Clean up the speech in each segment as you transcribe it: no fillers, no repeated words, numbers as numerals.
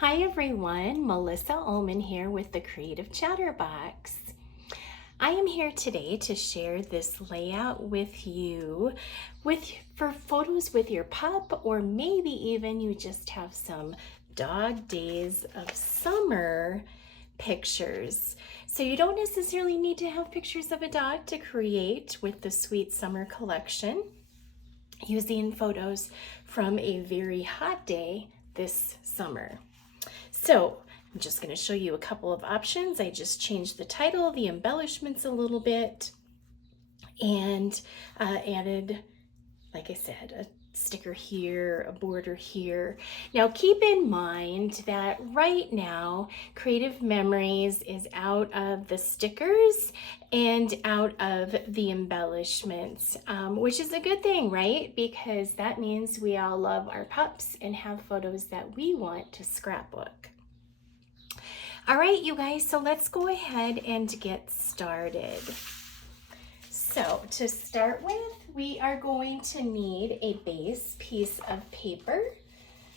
Hi everyone, Melissa Ullman here with the Creative Chatterbox. I am here today to share this layout with you for photos with your pup, or maybe even you just have some dog days of summer pictures. So you don't necessarily need to have pictures of a dog to create with the Sweet Summer collection, using photos from a very hot day this summer. So I'm just going to show you a couple of options. I just changed the title, the embellishments a little bit, and added, like I said, a sticker here, a border here. Now keep in mind that right now Creative Memories is out of the stickers and out of the embellishments, which is a good thing, right? Because that means we all love our pups and have photos that we want to scrapbook. All right, you guys, so let's go ahead and get started. So to start with, we are going to need a base piece of paper.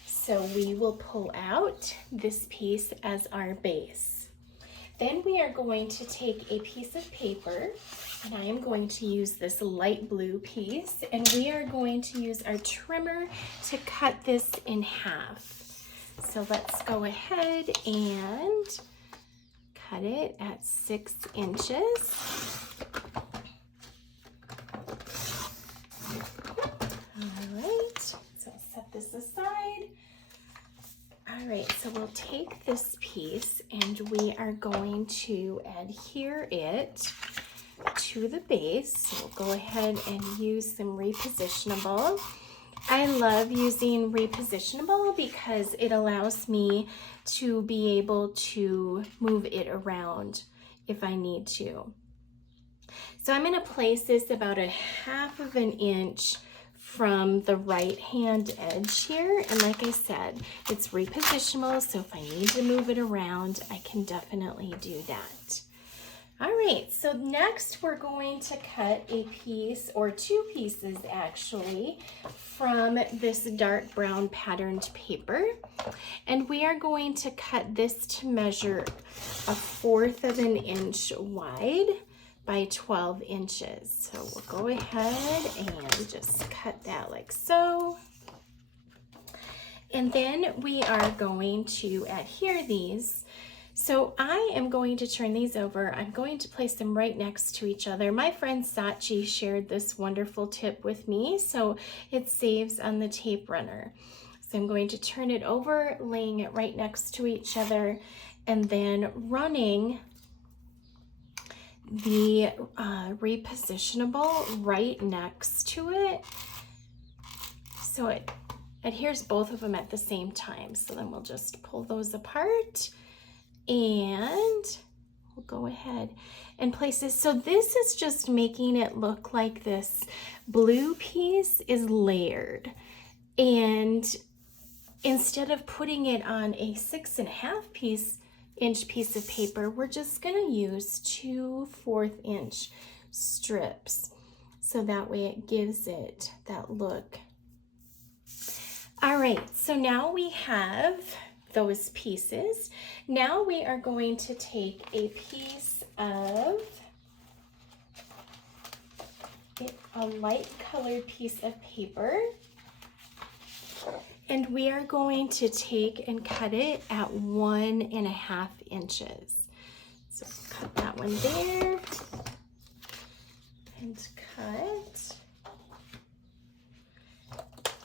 So we will pull out this piece as our base. Then we are going to take a piece of paper, and I am going to use this light blue piece, and we are going to use our trimmer to cut this in half. So let's go ahead and cut it at 6 inches. All right, so I'll set this aside. All right, so we'll take this piece and we are going to adhere it to the base. So we'll go ahead and use some repositionable. I love using repositionable because it allows me to be able to move it around if I need to. So I'm going to place this about a 1/2 inch from the right hand edge here, and like I said, it's repositionable, so if I need to move it around, I can definitely do that. All right, so next we're going to cut a piece, or 2 pieces actually, from this dark brown patterned paper. And we are going to cut this to measure 1/4 inch wide by 12 inches. So we'll go ahead and just cut that like so. And then we are going to adhere these. So I am going to turn these over. I'm going to place them right next to each other. My friend Sachi shared this wonderful tip with me, so it saves on the tape runner. So I'm going to turn it over, laying it right next to each other, and then running the repositionable right next to it. So it adheres both of them at the same time. So then we'll just pull those apart. And we'll go ahead and place this. So this is just making it look like this blue piece is layered. And instead of putting it on a 6.5 inch piece of paper, we're just going to use 2 1/4 inch strips. So that way it gives it that look. All right, so now we have those pieces. Now we are going to take a piece of a light colored piece of paper, and we are going to take and cut it at 1.5 inches. So cut that one there and cut.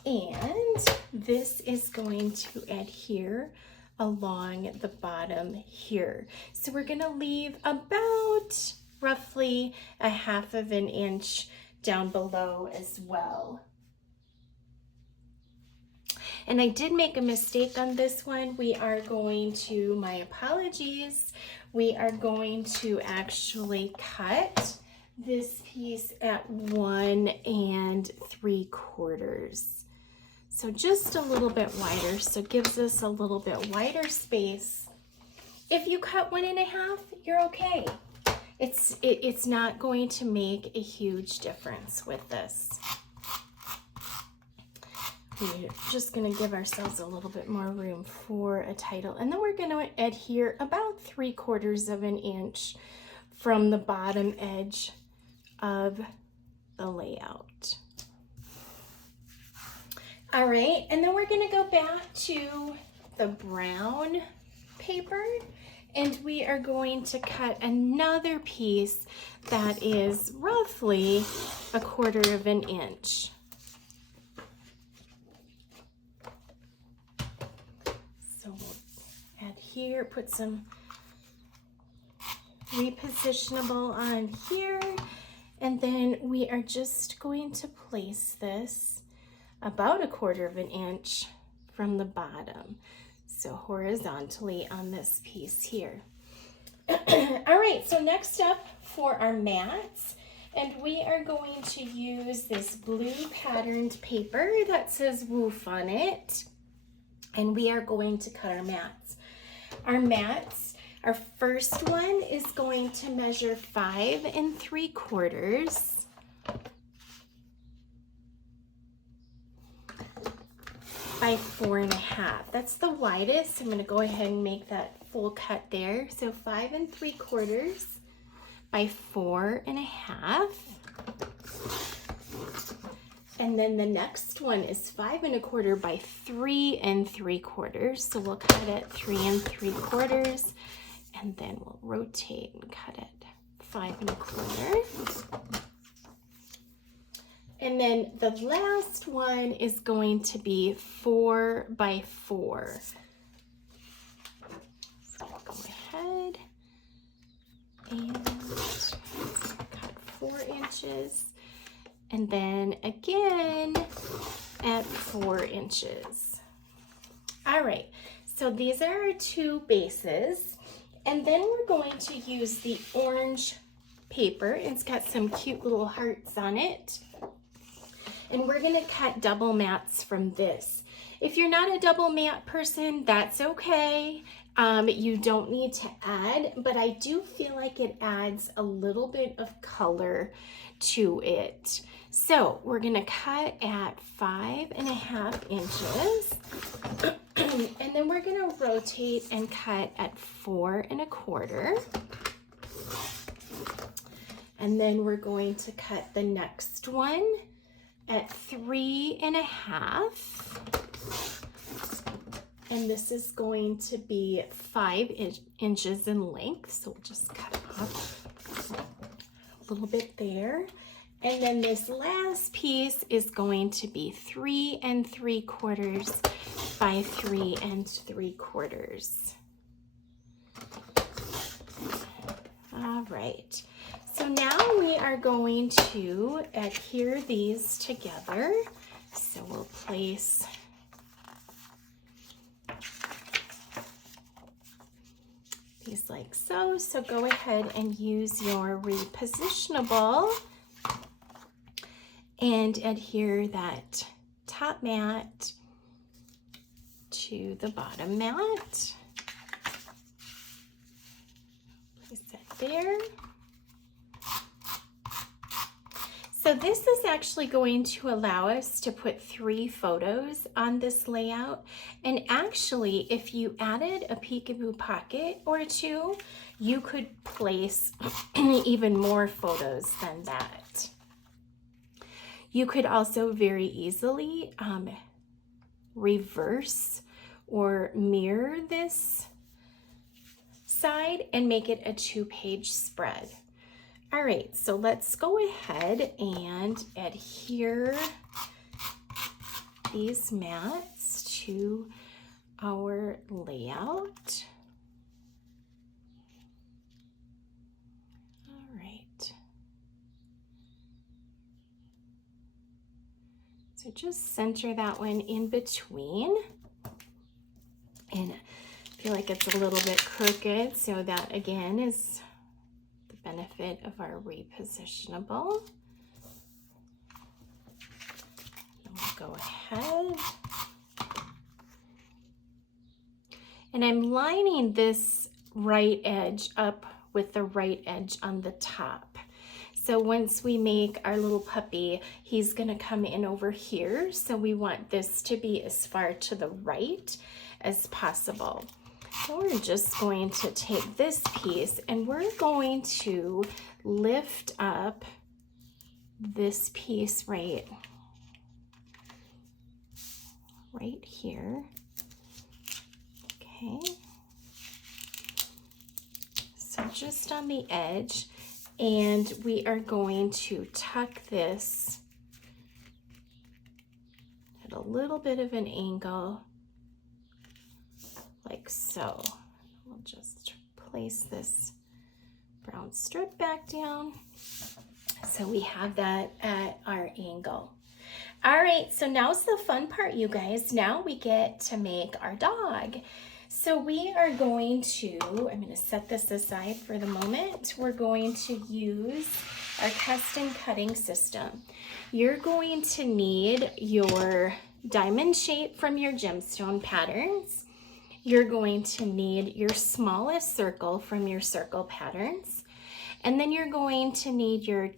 And this is going to adhere along the bottom here. So we're going to leave about roughly 1/2 inch down below as well. And I did make a mistake on this one. We are going to, my apologies, we are going to actually cut this piece at 1 3/4. So just a little bit wider, so it gives us a little bit wider space. If you cut 1.5, you're okay. It's not going to make a huge difference with this. we're just going to give ourselves a little bit more room for a title. And then we're going to adhere about 3/4 of an inch from the bottom edge of the layout. All right, and then we're going to go back to the brown paper, and we are going to cut another piece that is roughly 1/4 of an inch. So we'll adhere, put some repositionable on here, and then we are just going to place this about 1/4 of an inch from the bottom, so horizontally on this piece here. All right, so next up for our mats, and we are going to use this blue patterned paper that says Woof on it, and we are going to cut our mats. Our first one is going to measure 5 3/4 by 4 1/2. That's the widest. I'm going to go ahead and make that full cut there. So 5 3/4 by 4 1/2. And then the next one is 5 1/4 by 3 3/4. So we'll cut it 3 3/4, and then we'll rotate and cut it 5 1/4. And then the last one is going to be 4 by 4. So go ahead and cut 4 inches. And then again at 4 inches. All right, so these are our 2 bases. And then we're going to use the orange paper. It's got some cute little hearts on it. And we're gonna cut double mats from this. If you're not a double mat person, that's okay. You don't need to add, but I do feel like it adds a little bit of color to it. So we're gonna cut at 5 1/2 inches. And then we're gonna rotate and cut at 4 1/4. And then we're going to cut the next one at 3 1/2. And this is going to be 5 inches in length. So we'll just cut off a little bit there. And then this last piece is going to be 3 3/4 by 3 3/4. All right. So now we are going to adhere these together. So we'll place these like so. So go ahead and use your repositionable and adhere that top mat to the bottom mat. Place that there. So this is actually going to allow us to put 3 photos on this layout. And actually, if you added a peekaboo pocket or 2, you could place even more photos than that. You could also very easily reverse or mirror this side and make it a 2-page spread. All right, so let's go ahead and adhere these mats to our layout. All right. So just center that one in between. And I feel like it's a little bit crooked, so that again is benefit of our repositionable. We'll go ahead. And I'm lining this right edge up with the right edge on the top. So once we make our little puppy, he's gonna come in over here. So we want this to be as far to the right as possible. So we're just going to take this piece and we're going to lift up this piece right here. Okay. So just on the edge, and we are going to tuck this at a little bit of an angle, like so. We'll just place this brown strip back down so we have that at our angle. All right, so now's the fun part, you guys. Now we get to make our dog. So we are going to, I'm going to set this aside for the moment. We're going to use our custom cutting system. You're going to need your diamond shape from your gemstone patterns. You're going to need your smallest circle from your circle patterns. And then you're going to need your,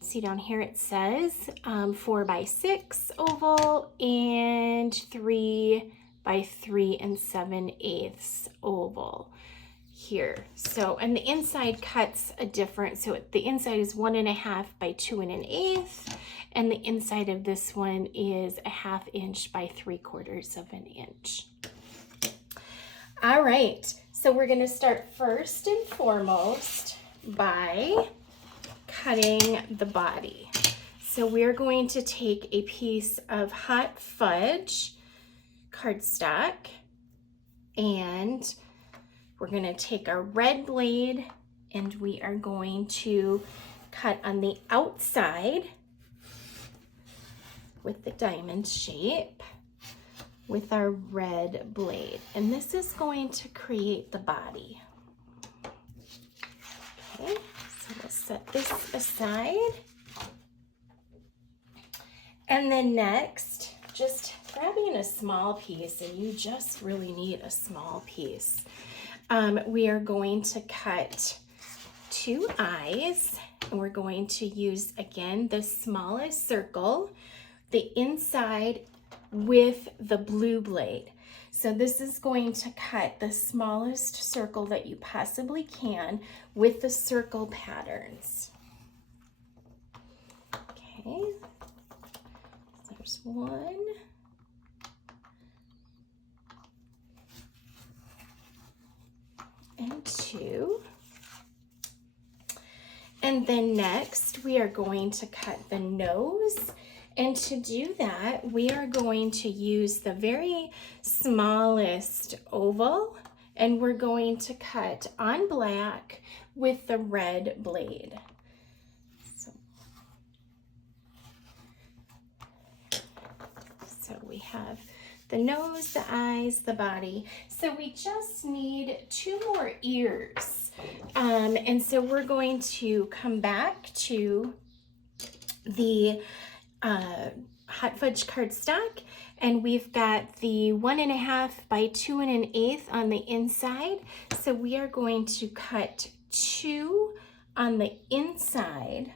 see down here it says 4x6 oval and 3x3 7/8 oval here. So, and the inside cuts a different, so the inside is 1.5 by 2 1/8, and the inside of this one is 1/2 inch by 3/4 inch. All right, so we're gonna start first and foremost by cutting the body. So we're going to take a piece of hot fudge cardstock, and we're going to take our red blade and we are going to cut on the outside with the diamond shape with our red blade, and this is going to create the body. Okay, so we'll set this aside, and then next, just grabbing a small piece, and you just really need a small piece. We are going to cut 2 eyes, and we're going to use, again, the smallest circle, the inside with the blue blade. So this is going to cut the smallest circle that you possibly can with the circle patterns. Okay, so there's 1. And 2. And then next we are going to cut the nose, and to do that we are going to use the very smallest oval, and we're going to cut on black with the red blade. So we have the nose, the eyes, the body. So we just need 2 more ears. And so we're going to come back to the hot fudge cardstock, and we've got the 1.5 by 2 1/8 on the inside. So we are going to cut 2 on the inside.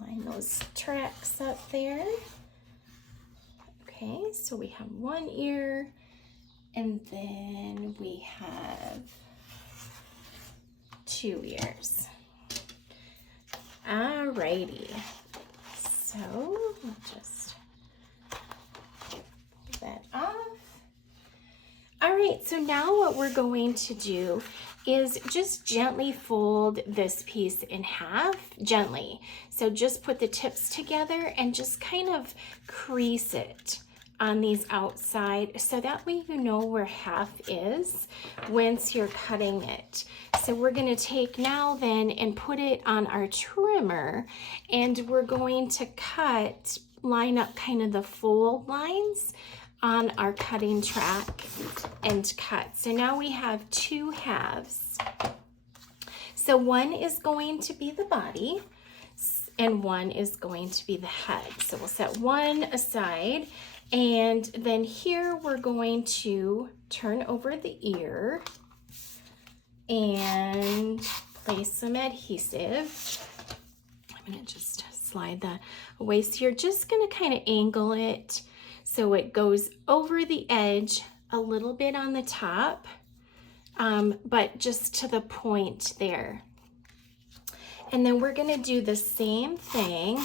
Line those tracks up there. Okay, so we have 1 ear, and then we have 2 ears. Alrighty, so we'll just pull that off. Alright, so now what we're going to do is just gently fold this piece in half, gently. So just put the tips together and just kind of crease it on these outside, so that way you know where half is once you're cutting it. So we're going to take now then and put it on our trimmer, and we're going to cut, line up kind of the fold lines on our cutting track and cut. So now we have 2 halves. So one is going to be the body and one is going to be the head. So we'll set one aside, and then here we're going to turn over the ear, and place some adhesive. I'm gonna just slide that away. So you're just gonna kind of angle it so it goes over the edge a little bit on the top, but just to the point there. And then we're gonna do the same thing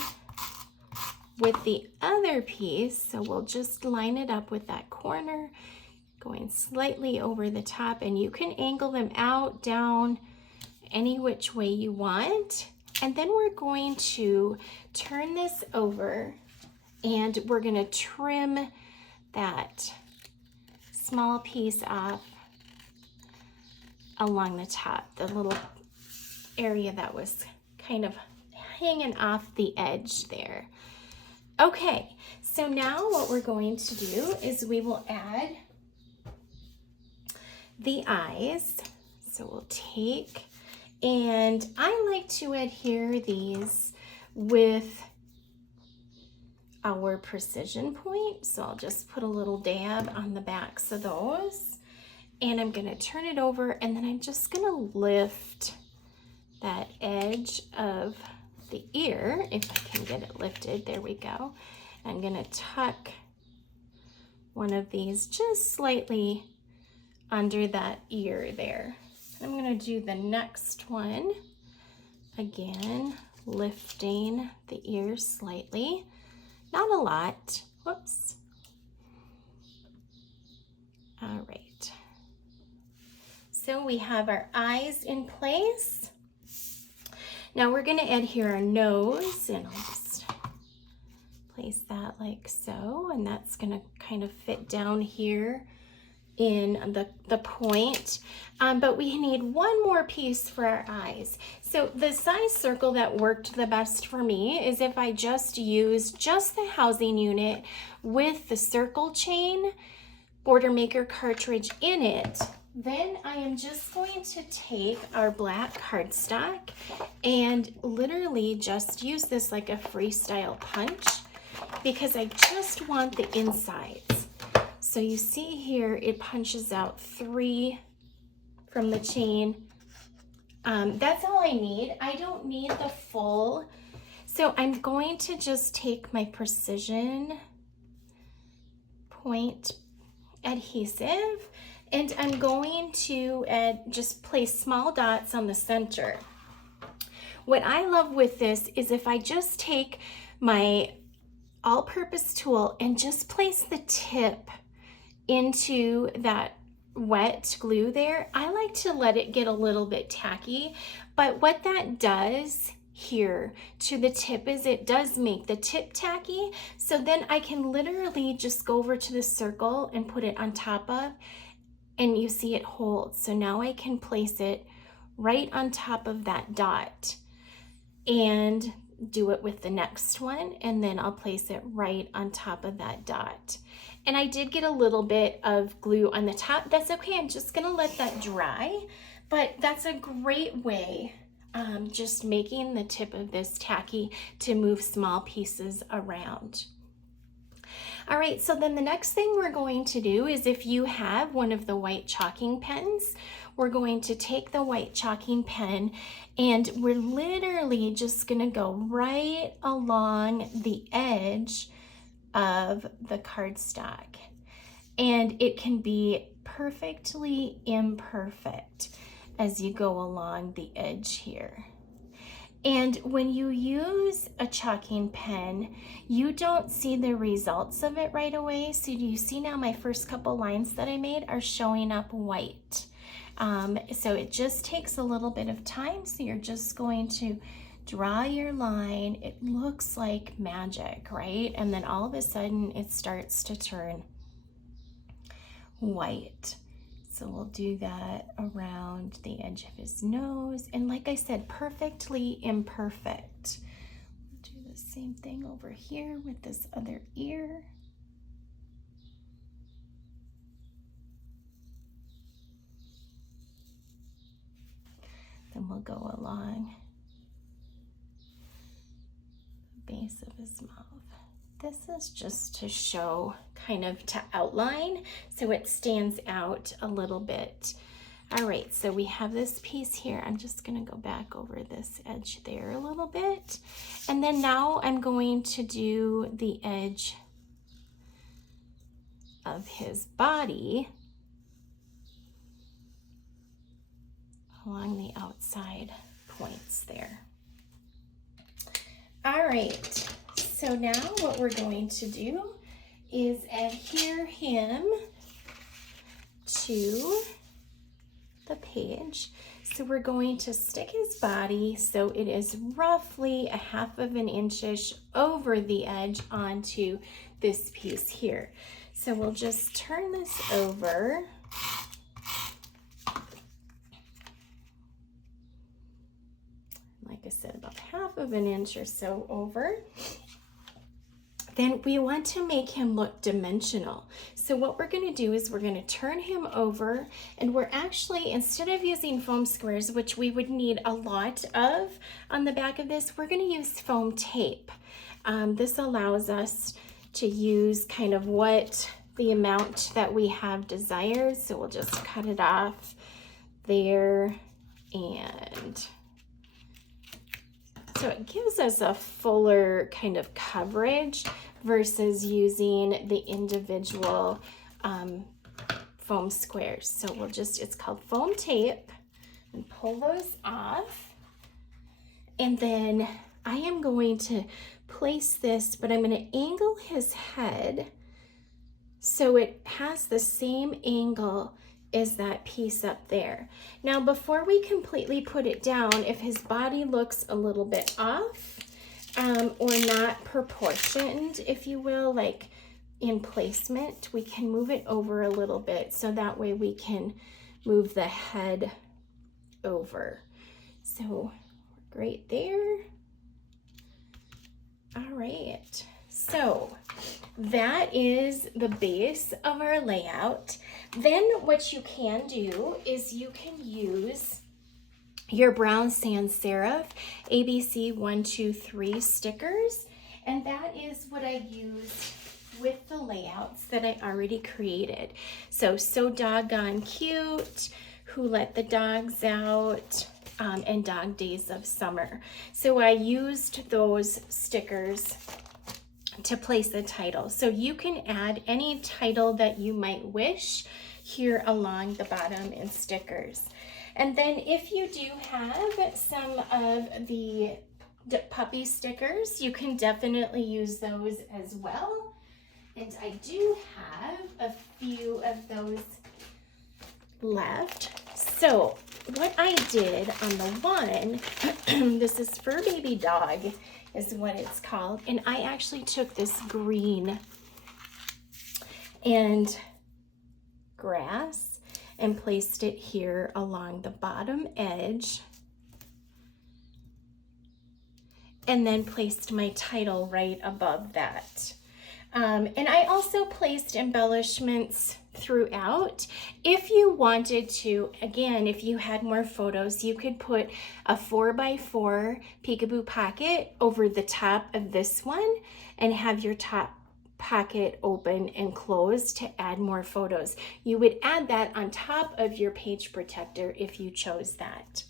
with the other piece. So we'll just line it up with that corner, going slightly over the top, and you can angle them out, down, any which way you want. And then we're going to turn this over and we're gonna trim that small piece off along the top, the little area that was kind of hanging off the edge there. Okay, so now what we're going to do is we will add the eyes. So we'll take, and I like to adhere these with our precision point. So I'll just put a little dab on the backs of those, and I'm gonna turn it over, and then I'm just gonna lift that edge of the ear, if I can get it lifted. There we go. I'm gonna tuck one of these just slightly under that ear there. I'm gonna do the next one. Again, lifting the ear slightly, not a lot. Whoops. All right. So we have our eyes in place. Now we're gonna add here our nose, and I'll just place that like so, and that's gonna kind of fit down here in the point. But we need one more piece for our eyes. So the size circle that worked the best for me is if I just use just the housing unit with the circle chain border maker cartridge in it. Then I am just going to take our black cardstock and literally just use this like a freestyle punch, because I just want the insides. So you see here, it punches out 3 from the chain. That's all I need. I don't need the full. So I'm going to just take my precision point adhesive, and I'm going to just place small dots on the center. What I love with this is if I just take my all-purpose tool and just place the tip into that wet glue there, I like to let it get a little bit tacky, but what that does here to the tip is it does make the tip tacky. So then I can literally just go over to the circle and put it on top of, and you see it holds. So now I can place it right on top of that dot and do it with the next one, and then I'll place it right on top of that dot. And I did get a little bit of glue on the top. That's okay, I'm just gonna let that dry, but that's a great way, just making the tip of this tacky to move small pieces around. All right, so then the next thing we're going to do is, if you have one of the white chalking pens, we're going to take the white chalking pen and we're literally just gonna go right along the edge of the cardstock. And it can be perfectly imperfect as you go along the edge here. And when you use a chalking pen, you don't see the results of it right away. So do you see now my first couple lines that I made are showing up white? So it just takes a little bit of time. So you're just going to draw your line. It looks like magic, right? And then all of a sudden it starts to turn white. So we'll do that around the edge of his nose. And like I said, perfectly imperfect. We'll do the same thing over here with this other ear. Then we'll go along the base of his mouth. This is just to show, kind of to outline, so it stands out a little bit All right, so we have this piece here. I'm just gonna go back over this edge there a little bit. And then now I'm going to do the edge of his body along the outside points there. All right, so now what we're going to do is adhere him to the page. So we're going to stick his body so it is roughly 1/2 inch over the edge onto this piece here. So we'll just turn this over. Like I said, about 1/2 inch or so over. Then we want to make him look dimensional. So what we're going to do is we're going to turn him over, and we're actually, instead of using foam squares, which we would need a lot of on the back of this, we're going to use foam tape. This allows us to use kind of what the amount that we have desired. So we'll just cut it off there, and so it gives us a fuller kind of coverage versus using the individual foam squares. So we'll just, it's called foam tape, and pull those off. And then I am going to place this, but I'm going to angle his head so it has the same angle is that piece up there. Now, before we completely put it down, if his body looks a little bit off or not proportioned, if you will, like in placement, we can move it over a little bit so that way we can move the head over. So right there. All right, so that is the base of our layout. Then what you can do is you can use your brown sans serif ABC 123 stickers, and that is what I used with the layouts that I already created. So Doggone Cute, Who Let the Dogs Out, and Dog Days of Summer. So I used those stickers to place the title. So you can add any title that you might wish here along the bottom in stickers. And then if you do have some of the puppy stickers, you can definitely use those as well. And I do have a few of those left. So what I did on the one, this is Fur Baby Dog, is what it's called. And I actually took this green and grass and placed it here along the bottom edge, and then placed my title right above that. And I also placed embellishments throughout. If you wanted to, again, if you had more photos, you could put a 4x4 peekaboo pocket over the top of this one and have your top pocket open and closed to add more photos. You would add that on top of your page protector if you chose that.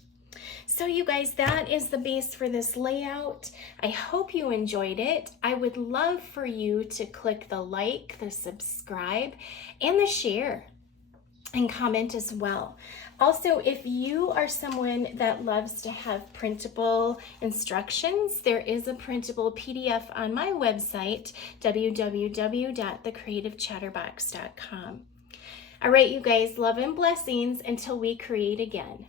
So you guys, that is the base for this layout. I hope you enjoyed it. I would love for you to click the like, the subscribe, and the share, and comment as well. Also, if you are someone that loves to have printable instructions, there is a printable PDF on my website, www.thecreativechatterbox.com. All right, you guys, love and blessings until we create again.